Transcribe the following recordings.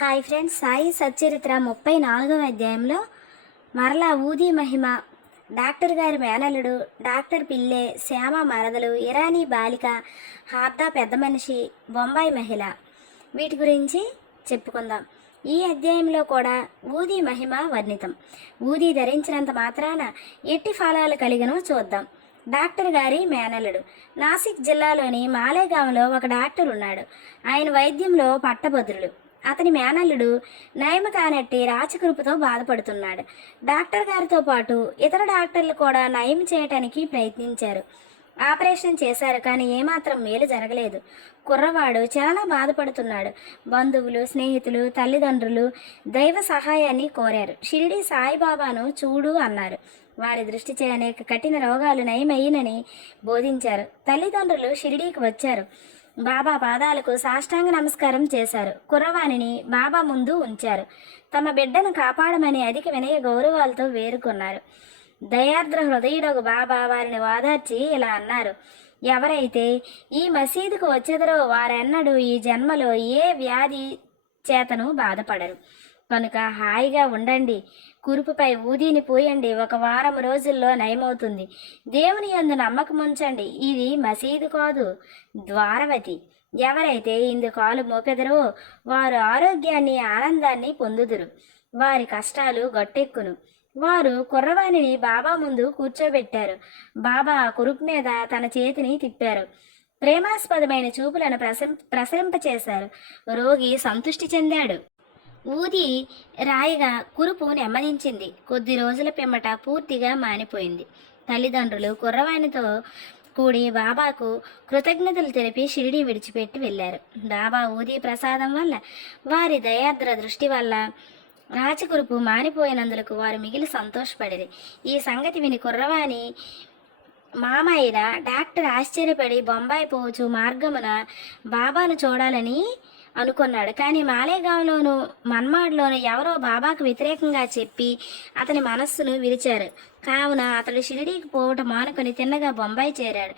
Hi friends Sai Satcharitra ముప్పై నాలుగవ అధ్యాయంలో మరలా ఊది మహిమ. డాక్టర్ గారి మేనల్లుడు డాక్టర్ పిల్లె శ్యామ మరదలు ఇరానీ బాలిక హాబ్దా పెద్ద మనిషి బొంబాయి మహిళ. వీటి గురించి చెప్పుకుందాం. ఈ అధ్యాయంలో కూడా ఊది మహిమ వర్ణితం. ఊది ధరించినంత మాత్రాన ఎట్టి ఫలాలు కలిగినో చూద్దాం. డాక్టర్ గారి మేనల్లుడు. నాసిక్ జిల్లాలోని మాలేగాంలో ఒక డాక్టర్ ఉన్నాడు. ఆయన వైద్యంలో పట్టభద్రుడు అతని మేనల్లుడు నయమ కానట్టి రాచకృపతో బాధపడుతున్నాడు. డాక్టర్ గారితో పాటు ఇతర డాక్టర్లు కూడా నయం చేయటానికి ప్రయత్నించారు. ఆపరేషన్ చేశారు కానీ ఏమాత్రం మేలు జరగలేదు. కుర్రవాడు చాలా బాధపడుతున్నాడు. బంధువులు స్నేహితులు తల్లిదండ్రులు దైవ సహాయాన్ని కోరారు. షిరిడి సాయిబాబాను చూడు అన్నారు. వారి దృష్టిచే అనేక కఠిన రోగాలు నయమయ్యినని బోధించారు. తల్లిదండ్రులు షిరిడీకి వచ్చారు. బాబా పాదాలకు సాష్టాంగ నమస్కారం చేశారు. కురవాణిని బాబా ముందు ఉంచారు. తమ బిడ్డను కాపాడమని అధిక వినయ గౌరవాలతో వేరుకున్నారు. దయార్ద్ర హృదయుడకు బాబా వారిని ఓదార్చి ఇలా అన్నారు. ఎవరైతే ఈ మసీదుకు వచ్చెదరో వారెన్నడూ ఈ జన్మలో ఏ వ్యాధి చేతను బాధపడరు. కనుక హాయిగా ఉండండి. కురుపుపై ఊదీని పోయండి. ఒక వారం రోజుల్లో నయమవుతుంది. దేవుని యందు నమ్మకం ఉంచండి. ఇది మసీదు కాదు ద్వారవతి. ఎవరైతే ఇందు కాలు మోపెదరో వారు ఆరోగ్యాన్ని ఆనందాన్ని పొందుదురు. వారి కష్టాలు గట్టెక్కును. వారు కుర్రవాణిని బాబా ముందు కూర్చోబెట్టారు. బాబా కురుపు మీద తన చేతిని తిప్పారు. ప్రేమాస్పదమైన చూపులను ప్రశం ప్రసరింపచేశారు. రోగి సంతృష్టి చెందాడు. ఊది రాయిగా కురుపు నెమ్మదించింది. కొద్ది రోజుల పిమ్మట పూర్తిగా మానిపోయింది. తల్లిదండ్రులు కుర్రవాణితో కూడి బాబాకు కృతజ్ఞతలు తెలిపి షిరిడి విడిచిపెట్టి వెళ్ళారు. బాబా ఊది ప్రసాదం వల్ల వారి దయాద్ర దృష్టి వల్ల రాచకురుపు మారిపోయినందులకు వారు మిగిలి సంతోషపడిరి. ఈ సంగతి విని కుర్రవాణి మామయ్య డాక్టర్ ఆశ్చర్యపడి బొంబాయి పోవచ్చు మార్గమున బాబాను చూడాలని అనుకున్నాడు. కానీ మాలేగాంలోను మన్మాడ్లోను ఎవరో బాబాకు వ్యతిరేకంగా చెప్పి అతని మనస్సును విరిచారు. కావున అతడు షిరిడీకి పోవటం మానుకొని తిన్నగా బొంబాయి చేరాడు.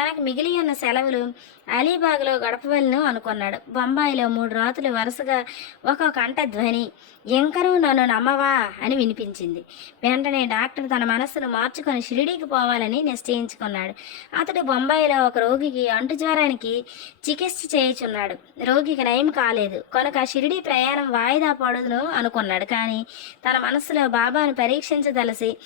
తనకు మిగిలి ఉన్న సెలవులు అలీబాగ్లో గడపవలను అనుకున్నాడు. బొంబాయిలో మూడు రాత్రులు వరుసగా ఒక కంట ధ్వని ఎంకరు నన్ను నమ్మవా? అని వినిపించింది. వెంటనే డాక్టర్ తన మనస్సును మార్చుకొని షిరిడీకి పోవాలని నిశ్చయించుకున్నాడు. అతడు బొంబాయిలో ఒక రోగికి అంటు జ్వరానికి చికిత్స చేయుచున్నాడు. రోగికి నయం కాలేదు. కనుక షిరిడీ ప్రయాణం వాయిదా పడదును అనుకున్నాడు. కానీ తన మనస్సులో బాబాను పరీక్షించదలసి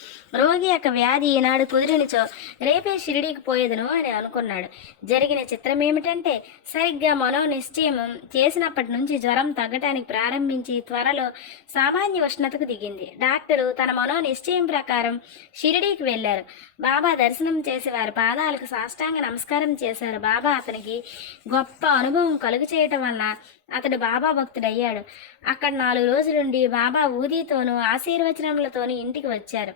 రోగి యొక్క వ్యాధి ఈనాడు కుదిరినిచో రేపే షిరిడీకి పోయేదును అని అనుకున్నాడు. జరిగిన చిత్రం ఏమిటంటే సరిగ్గా మనో నిశ్చయం చేసినప్పటి నుంచి జ్వరం తగ్గటానికి ప్రారంభించి త్వరలో సామాన్య ఉష్ణతకు దిగింది. డాక్టరు తన మనో నిశ్చయం ప్రకారం షిరిడీకి వెళ్ళారు. బాబా దర్శనం చేసి వారి పాదాలకు సాష్టాంగ నమస్కారం చేశారు. బాబా అతనికి గొప్ప అనుభవం కలుగు చేయటం వలన అతడు బాబా భక్తుడయ్యాడు. అక్కడ నాలుగు రోజులుండి బాబా ఊదీతోనూ ఆశీర్వచనములతోనూ ఇంటికి వచ్చారు.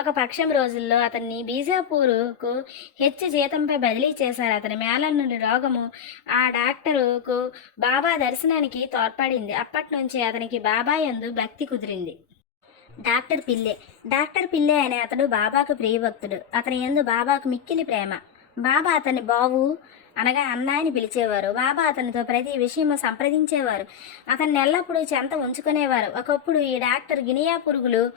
ఒక పక్షం రోజుల్లో అతన్ని బీజాపూరుకు హెచ్చు జీతంపై బదిలీ చేశారు. అతని మేళ నుండి రోగము ఆ డాక్టరుకు బాబా దర్శనానికి తోడ్పడింది. అప్పటి నుంచి అతనికి బాబా యందు భక్తి కుదిరింది. డాక్టర్ పిల్లె. డాక్టర్ పిల్లె అనే అతడు బాబాకు ప్రియభక్తుడు అతని యందు బాబాకు మిక్కిలి ప్రేమ. బాబా అతని బావు అనగా అన్న అని పిలిచేవారు. బాబా అతనితో ప్రతి విషయము సంప్రదించేవారు. అతన్ని ఎల్లప్పుడూ చెంత ఉంచుకునేవారు. ఒకప్పుడు ఈ డాక్టర్ గినియా పురుగులు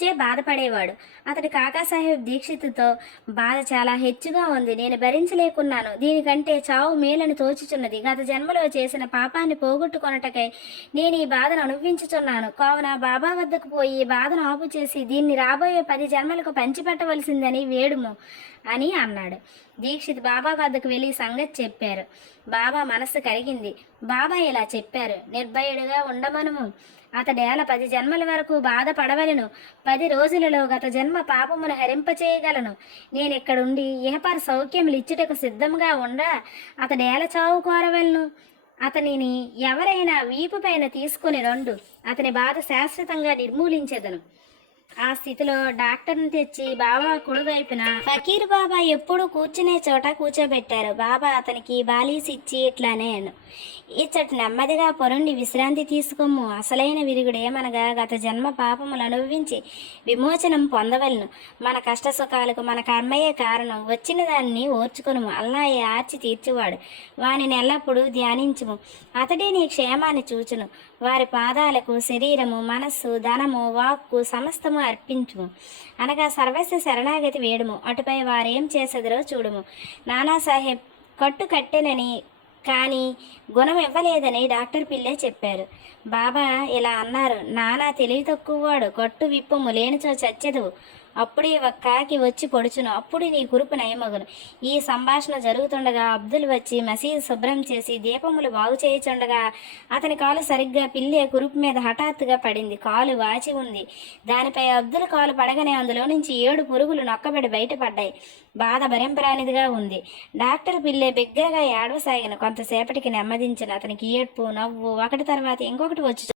చే బాధపడేవాడు. అతడు కాకాసాహెబ్ దీక్షితుతో బాధ చాలా హెచ్చుగా ఉంది. నేను భరించలేకున్నాను. దీనికంటే చావు మేలని తోచుచున్నది. గత జన్మలో చేసిన పాపాన్ని పోగొట్టుకొనటకై నేను ఈ బాధను అనుభవించుచున్నాను. కావున బాబా వద్దకు పోయి ఈ బాధను ఆపు చేసి దీన్ని రాబోయే పది జన్మలకు పంచిపెట్టవలసిందని వేడుము అని అన్నాడు. దీక్షిత్ బాబా వద్దకు వెళ్ళి సంగతి చెప్పారు. బాబా మనస్సు కరిగింది. బాబా ఇలా చెప్పారు. నిర్భయుడిగా ఉండమనము. అతడేల పది జన్మల వరకు బాధపడవలను. పది రోజులలో గత జన్మ పాపమును హరింపచేయగలను. నేను ఇక్కడుండి ఇహపర సౌఖ్యములు ఇచ్చుటకు సిద్ధంగా ఉండ? అతడేల చావు కోరవలను? అతనిని ఎవరైనా వీపు పైన తీసుకుని రండు. అతని బాధ శాశ్వతంగా నిర్మూలించెదను. ఆ స్థితిలో డాక్టర్ని తెచ్చి బాబా కుడివైపున ఫకీర్ బాబా ఎప్పుడు కూర్చునే చోట కూర్చోబెట్టారు. బాబా అతనికి బాలీస్ ఇచ్చి ఇట్లానే అను. ఇచ్చటి నెమ్మదిగా పొరుండి విశ్రాంతి తీసుకోము. అసలైన విరుగుడేమనగా గత జన్మ పాపములు అనుభవించి విమోచనం పొందవలను. మన కష్ట సుఖాలకు మన కర్మయే కారణం. వచ్చిన దాన్ని ఓర్చుకొనుము. ఏ ఆర్చి తీర్చువాడు. వానిని ఎల్లప్పుడూ ధ్యానించుము. అతడే నీ క్షేమాన్ని చూచును. వారి పాదాలకు శరీరము మనస్సు ధనము వాక్కు సమస్తము అర్పించుము. అనగా సర్వస్వ శరణాగతి వేడుము. అటుపై వారేం చేసెదరో చూడుము. నానాసాహెబ్ కట్టు కట్టెనని కానీ గుణం ఇవ్వలేదని డాక్టర్ పిల్లే చెప్పారు. బాబా ఇలా అన్నారు. నానా తెలివి తక్కువవాడు. కట్టు విప్పము లేనిచో చచ్చెదవు. అప్పుడే ఒక కాకి వచ్చి పొడుచును. అప్పుడు నీ కురుపు నయమగును. ఈ సంభాషణ జరుగుతుండగా అబ్దుల్ వచ్చి మసీదు శుభ్రం చేసి దీపములు బాగు చేయుచుండగా అతని కాలు సరిగ్గా పిల్లే కురుపు మీద హఠాత్తుగా పడింది. కాలు వాచి ఉంది. దానిపై అబ్దుల్ కాలు పడగానే అందులో నుంచి ఏడు పురుగులు నొక్కబడి బయటపడ్డాయి. బాధ భరింపరానిదిగా ఉంది. డాక్టర్ పిల్లే బిగ్గరగా ఏడవసాగిన. కొంతసేపటికి నెమ్మదించిన అతనికి ఏడ్పు నవ్వు ఒకటి తర్వాత ఇంకొకటి వచ్చి